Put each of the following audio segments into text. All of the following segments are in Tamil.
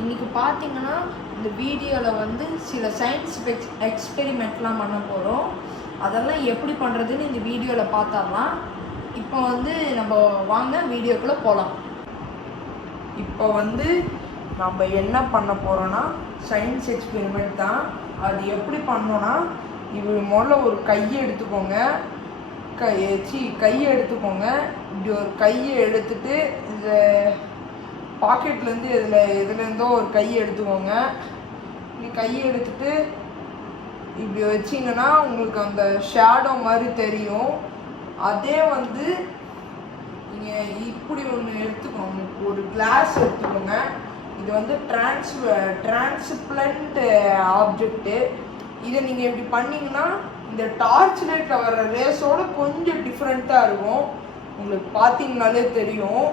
இன்றைக்கி பார்த்தீங்கன்னா இந்த வீடியோவில் வந்து சில சயின்ஸ் எக்ஸ்பெரிமெண்ட்லாம் பண்ண போகிறோம். அதெல்லாம் எப்படி பண்ணுறதுன்னு இந்த வீடியோவில் பார்த்தாலாம். இப்போ வந்து நம்ம வாங்க வீடியோக்குள்ளே போகலாம். இப்போ வந்து நம்ம என்ன பண்ண போகிறோன்னா சயின்ஸ் எக்ஸ்பெரிமெண்ட் தான். அது எப்படி பண்ணோன்னா, முதல்ல ஒரு கையை எடுத்துக்கோங்க. கையை எடுத்துக்கோங்க. இப்படி ஒரு கையை எடுத்துட்டு இந்த பாக்கெட்லேருந்து எதுலேருந்தோ ஒரு கையை எடுத்துக்கோங்க. இப்படி கையை எடுத்துட்டு இப்படி வச்சிங்கன்னா உங்களுக்கு அந்த ஷேடோ மாதிரி தெரியும். அதே வந்து நீங்கள் இப்படி ஒன்று எடுத்துக்கோங்க. ஒரு கிளாஸ் எடுத்துக்கோங்க. இது வந்து டிரான்ஸ்பிளண்ட் ஆப்ஜெக்ட்டு. இதை நீங்கள் இப்படி பண்ணிங்கன்னா இந்த டார்ச் லைட்டில் வர ரேஸோட கொஞ்சம் டிஃப்ரெண்ட்டாக இருக்கும். உங்களுக்கு பார்த்தீங்கனாலே தெரியும்.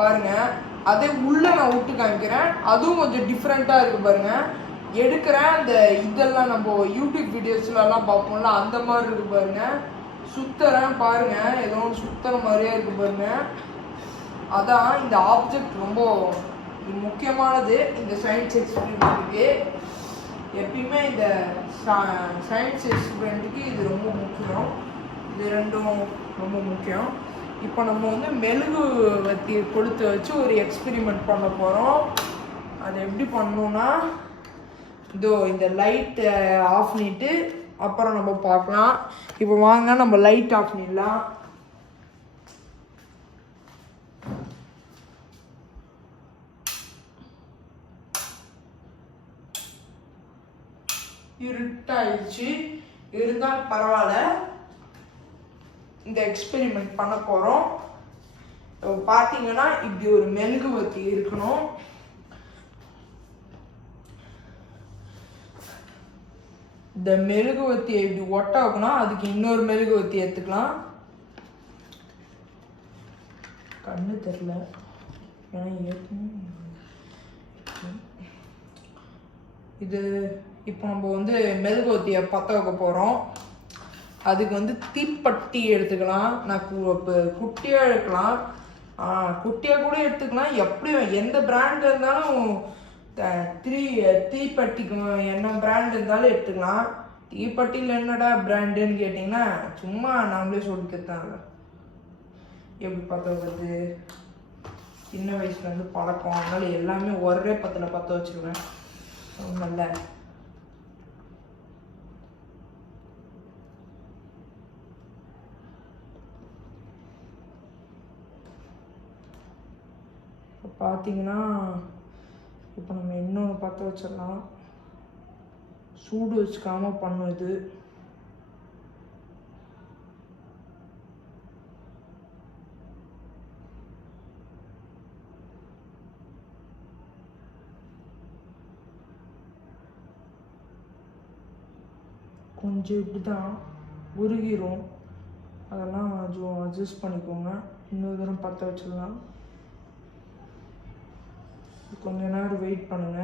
பாருங்க, அதே உள்ள நான் விட்டு காமிக்கிறேன். அதுவும் கொஞ்சம் டிஃப்ரெண்ட்டாக இருக்குது பாருங்க. எடுக்கிறேன் அந்த இதெல்லாம் நம்ம யூடியூப் வீடியோஸ்லாம் பார்ப்போம்ல, அந்த மாதிரி இருக்கு பாருங்க. சுத்துறேன் பாருங்க, ஏதோ ஒன்று சுத்துற மாதிரியே இருக்கு பாருங்க. அதான் இந்த ஆப்ஜெக்ட் ரொம்ப முக்கியமானது இந்த சயின்ஸ் எக்ஸ்பெரிமெண்ட்டுக்கு. எப்பயுமே இந்த சயின்ஸ் எக்ஸ்பெரிமெண்ட்டுக்கு இது ரொம்ப முக்கியம். இது ரெண்டும் ரொம்ப முக்கியம். இப்போ நம்ம வந்து மெழுகுவர்த்தி கொடுத்து வச்சு ஒரு எக்ஸ்பெரிமெண்ட் பண்ண போகிறோம். அது எப்படி பண்ணணும்னா, இதோ இந்த லைட்டை ஆஃப் பண்ணிட்டு அப்புறம் நம்ம பார்க்கலாம். இப்போ வாங்க நம்ம லைட் ஆஃப் பண்ணிடலாம். இருட்டாயிடுச்சு, இருந்தால் பரவாயில்ல. இந்த எக்ஸ்பெரிமெண்ட் பண்ண போகிறோம். பார்த்தீங்கன்னா இப்படி ஒரு மெழுகுவர்த்தி இருக்கணும். இந்த மெழுகுவர்த்தியை இப்படி ஒட்ட வைக்கணும். அதுக்கு இன்னொரு மெழுகுவர்த்தி எடுத்துக்கலாம். கண்ணு தெரியல, ஏன்னா இது இப்போ நம்ம வந்து மெழுகுவர்த்தியை பற்ற வைக்க போகிறோம். அதுக்கு வந்து தீப்பெட்டி எடுத்துக்கலாம். நான் இப்போ குட்டியாக எடுக்கலாம், குட்டியாக கூட எடுத்துக்கலாம். எப்படியும் எந்த பிராண்ட் இருந்தாலும் தீப்பெட்டிக்கு என்ன பிராண்ட் இருந்தாலும் எடுத்துக்கலாம். தீப்பெட்டியில் என்னடா பிராண்டுன்னு கேட்டிங்கன்னா, சும்மா நாமளே சொல்லிக்கிறதாங்க. எப்படி பற்ற வைக்கிறது, சின்ன வயசுலேருந்து பழக்கம். அதனால எல்லாமே ஒரே பத்தில் பற்ற வச்சுருவேன். நல்ல பார்த்தீங்கன்னா இப்போ நம்ம இன்னொன்று பற்ற வச்சிடலாம். சூடு வச்சுக்காம பண்ணுது. கொஞ்சம் இப்படி தான் உருகிரும். அதெல்லாம் கொஞ்சம் அட்ஜஸ்ட் பண்ணிக்கோங்க. இன்னொரு தூரம் பற்ற வச்சிடலாம். கொஞ்ச நேரம் வெயிட் பண்ணுங்க.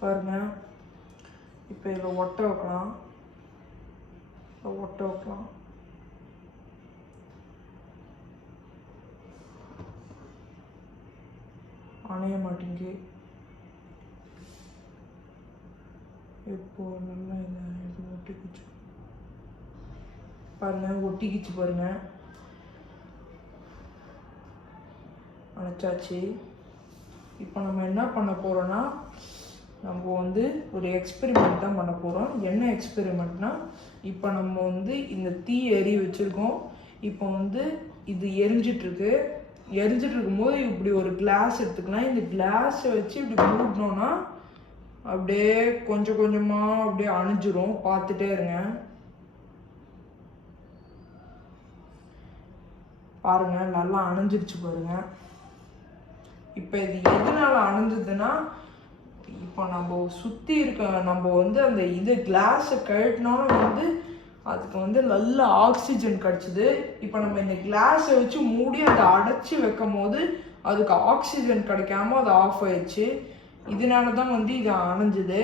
பாருங்க, இப்போ இதில் ஒட்ட வைக்கலாம். அணைய மாட்டேங்கு. இப்போ நல்லா இது ஒட்டிக்கிச்சு பாருங்க, ஒட்டிக்கிச்சு பாருங்க, அணைச்சாச்சு. இப்போ நம்ம என்ன பண்ண போகிறோன்னா, நம்ம வந்து ஒரு எக்ஸ்பெரிமெண்ட் தான் பண்ண போகிறோம். என்ன எக்ஸ்பெரிமெண்ட்னா, இப்போ நம்ம வந்து இந்த தீ எரிய வச்சுருக்கோம். இப்போ வந்து இது எரிஞ்சிட்ருக்கு. இருக்கும்போது இப்படி ஒரு கிளாஸ் எடுத்துக்கலாம். இந்த கிளாஸை வச்சு இப்படி மூடினோன்னா அப்படியே கொஞ்சம் கொஞ்சமாக அப்படியே அணைஞ்சிரும். பார்த்துட்டே இருங்க. பாருங்க, நல்லா அணைஞ்சிருச்சு பாருங்க. இப்போ இது எதனால அணைஞ்சதுன்னா, இப்போ நம்ம சுற்றி நம்ம வந்து அந்த இது கிளாஸை கழட்டினோன்னு வந்து அதுக்கு வந்து நல்ல ஆக்சிஜன் கிடச்சிது. இப்போ நம்ம இந்த கிளாஸை வச்சு மூடி அதை அடைச்சி வைக்கும் போது அதுக்கு ஆக்சிஜன் கிடைக்காம அது ஆஃப் ஆயிடுச்சு. இதனால தான் வந்து இது அணைஞ்சுது.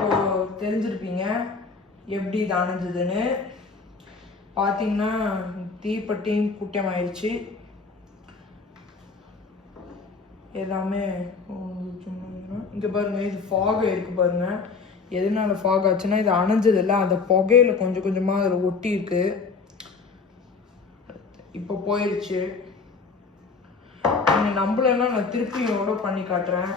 இப்போது தெரிஞ்சிருப்பீங்க எப்படி இது அணைஞ்சதுன்னு. பார்த்தீங்கன்னா தீப்பெட்டியும் குட்டியமாயிடுச்சு. எல்லாமே இங்கே பாருங்கள், இது ஃபாக் இருக்குது பாருங்கள். எதனால ஃபாக் ஆச்சுன்னா இது அணைஞ்சதில்ல, அந்த புகையில கொஞ்சம் கொஞ்சமாக அதில் ஒட்டி இருக்கு. இப்போ போயிடுச்சு. நீங்கள் நம்பலன்னா நான் திருப்பியோட பண்ணி காட்டுறேன்.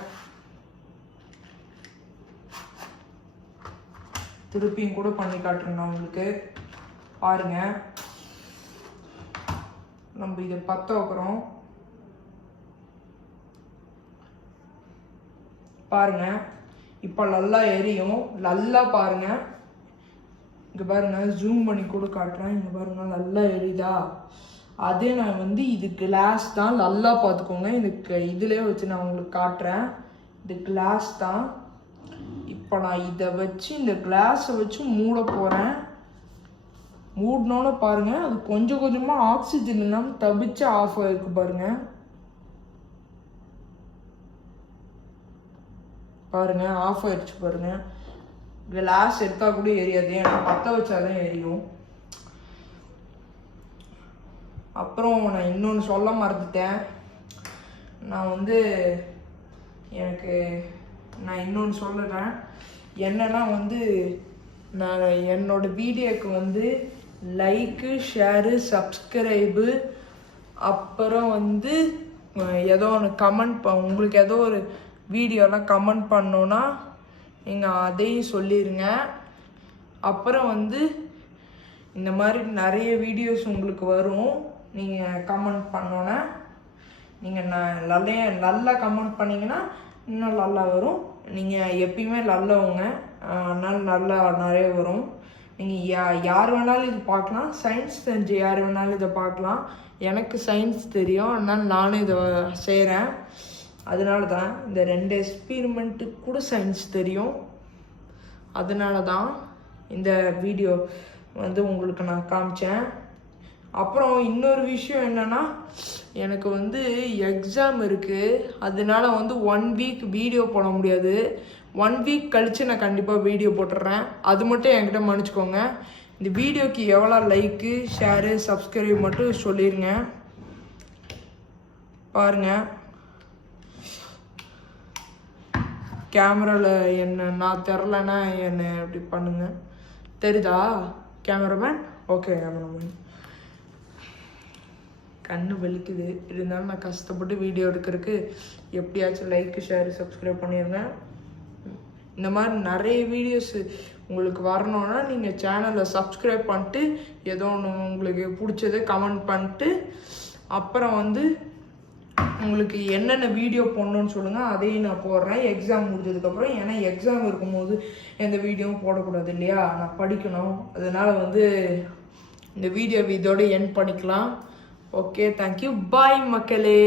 திருப்பியும் கூட பண்ணி காட்டுறேன் நான் உங்களுக்கு. பாருங்க, நம்ம இதை பற்ற வைக்கிறோம். பாருங்க, இப்போ நல்லா எரியும். நல்லா பாருங்க, இங்கே பாருங்க, ஜூம் பண்ணி கூட காட்டுறேன். இங்கே பாருங்க, நல்லா எரியுதா? அதே நான் வந்து இது கிளாஸ் தான், நல்லா பார்த்துக்கோங்க. இதுக்கு இதிலே வச்சு நான் உங்களுக்கு காட்டுறேன். இது கிளாஸ் தான். இப்போ நான் இதை வச்சு இந்த கிளாஸை வச்சு மூட போகிறேன். மூடினோன்னு பாருங்க, அது கொஞ்சம் கொஞ்சமாக ஆக்சிஜன் இல்லாமல் தபிச்சு ஆஃப் ஆகிருக்கு பாருங்க. பாருங்க, ஆஃப் ஆயிடுச்சு பாருங்க. கிளாஸ் எடுத்தா கூட எரியாது, ஏன்னா பற்ற வச்சாதான் எரியும். அப்புறம் நான் இன்னொன்று சொல்ல மறந்துட்டேன். நான் வந்து நான் இன்னொன்று சொல்லுறேன். என்னன்னா வந்து நான் என்னோட வீடியோக்கு வந்து லைக்கு, ஷேரு, சப்ஸ்கிரைபு, அப்புறம் வந்து ஏதோ ஒன்று கமெண்ட் உங்களுக்கு ஏதோ ஒரு வீடியோலாம் கமெண்ட் பண்ணோன்னா நீங்கள் அதையும் சொல்லிடுங்க. அப்புறம் வந்து இந்த மாதிரி நிறைய வீடியோஸ் உங்களுக்கு வரும். நீங்கள் கமெண்ட் பண்ணோன்னா நீங்கள் நல்லா கமெண்ட் பண்ணிங்கன்னா இன்னும் நல்லா வரும். நீங்கள் எப்பயுமே நல்லவங்க, அதனால் நல்லா நிறைய வரும். நீங்கள் யார் வேணாலும் இது பார்க்கலாம். சயின்ஸ் தெரிஞ்ச யார் வேணாலும் இதை பார்க்கலாம். எனக்கு சயின்ஸ் தெரியும், அதனால் நானும் இதை செய்கிறேன். அதனால தான் இந்த 2 எக்ஸ்பீரிமெண்ட்டுக்கு கூட சயின்ஸ் தெரியும். அதனால தான் இந்த வீடியோ வந்து உங்களுக்கு நான் காமிச்சேன். அப்புறம் இன்னொரு விஷயம் என்னென்னா, எனக்கு வந்து எக்ஸாம் இருக்குது. அதனால வந்து 1 வீக் வீடியோ போட முடியாது. 1 வீக் கழித்து நான் கண்டிப்பாக வீடியோ போட்டுடுறேன். அது மட்டும் என்கிட்ட மன்னிச்சுக்கோங்க. இந்த வீடியோக்கு எவ்வளோ லைக்கு, ஷேரு, சப்ஸ்கிரைப் மட்டும் சொல்லிடுங்க. பாருங்கள், கேமராவில் என்ன நான் தெரிலன்னா என்னை அப்படி பண்ணுங்க. தெரியுதா கேமராமேன்? Okay cameraman. கண்ணு வலிக்குது, இருந்தாலும் நான் கஷ்டப்பட்டு வீடியோ எடுக்கிறதுக்கு எப்படியாச்சும் லைக்கு, ஷேரு, சப்ஸ்கிரைப் பண்ணிடுங்க. இந்த மாதிரி நிறைய வீடியோஸ் உங்களுக்கு வரணுன்னா நீங்கள் சேனலை சப்ஸ்கிரைப் பண்ணிட்டு ஏதோ ஒன்று உங்களுக்கு பிடிச்சதை கமெண்ட் பண்ணிட்டு, அப்புறம் வந்து உங்களுக்கு என்னென்ன வீடியோ போடணுன்னு சொல்லுங்கள், அதையும் நான் போடுறேன் எக்ஸாம் முடிஞ்சதுக்கப்புறம். ஏன்னா எக்ஸாம் இருக்கும்போது எந்த வீடியோவும் போடக்கூடாது இல்லையா, நான் படிக்கணும். அதனால் வந்து இந்த வீடியோவை இதோடு எண்ட் பண்ணிக்கலாம். ஓகே, தேங்க்யூ, பாய் மக்களே.